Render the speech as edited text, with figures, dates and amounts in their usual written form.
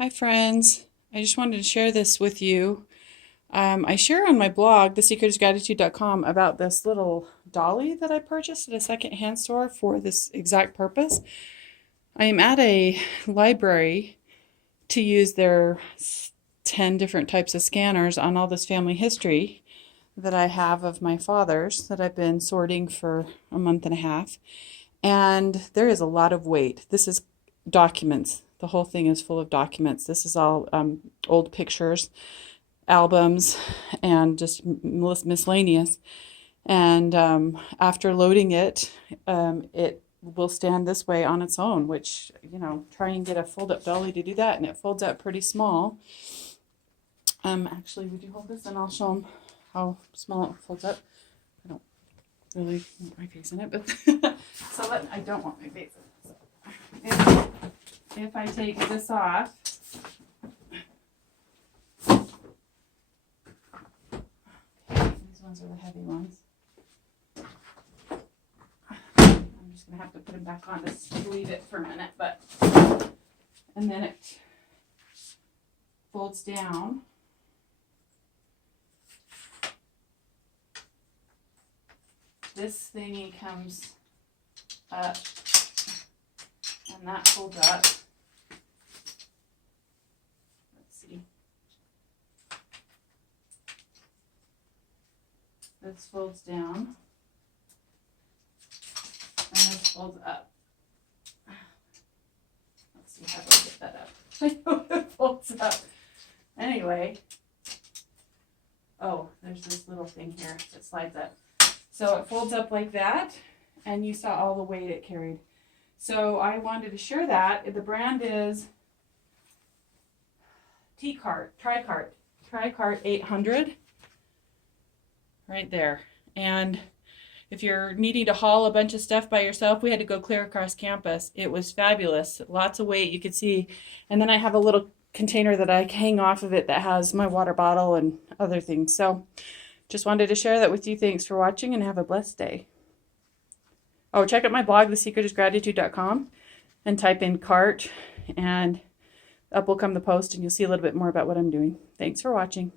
Hi friends, I just wanted to share this with you. I share on my blog, thesecretisgratitude.com, about this little dolly that I purchased at a secondhand store for this exact purpose. I am at a library to use their 10 different types of scanners on all this family history that I have of my father's that I've been sorting for a month and a half. And there is a lot of weight. This is documents. The whole thing is full of documents. This is all old pictures, albums, and just miscellaneous. And after loading it, it will stand this way on its own, which, try and get a fold-up dolly to do that, and it folds up pretty small. Actually, would you hold this and I'll show them how small it folds up. I don't really want my face in it, but I don't want my face in it. So, if I take this off, these ones are the heavy ones. I'm just going to have to put them back on to leave it for a minute, and then it folds down. This thingy comes up, and that folds up. Let's see. This folds down, and this folds up. Let's see how do I get that up. I know it folds up. Anyway, there's this little thing here that slides up. So it folds up like that, and you saw all the weight it carried. So I wanted to share that. The brand is Tri-Kart 800, right there. And if you're needing to haul a bunch of stuff by yourself, we had to go clear across campus. It was fabulous. Lots of weight, you could see. And then I have a little container that I hang off of it that has my water bottle and other things. So just wanted to share that with you. Thanks for watching and have a blessed day. Oh, check out my blog, thesecretisgratitude.com, and type in kart, and up will come the post, and you'll see a little bit more about what I'm doing. Thanks for watching.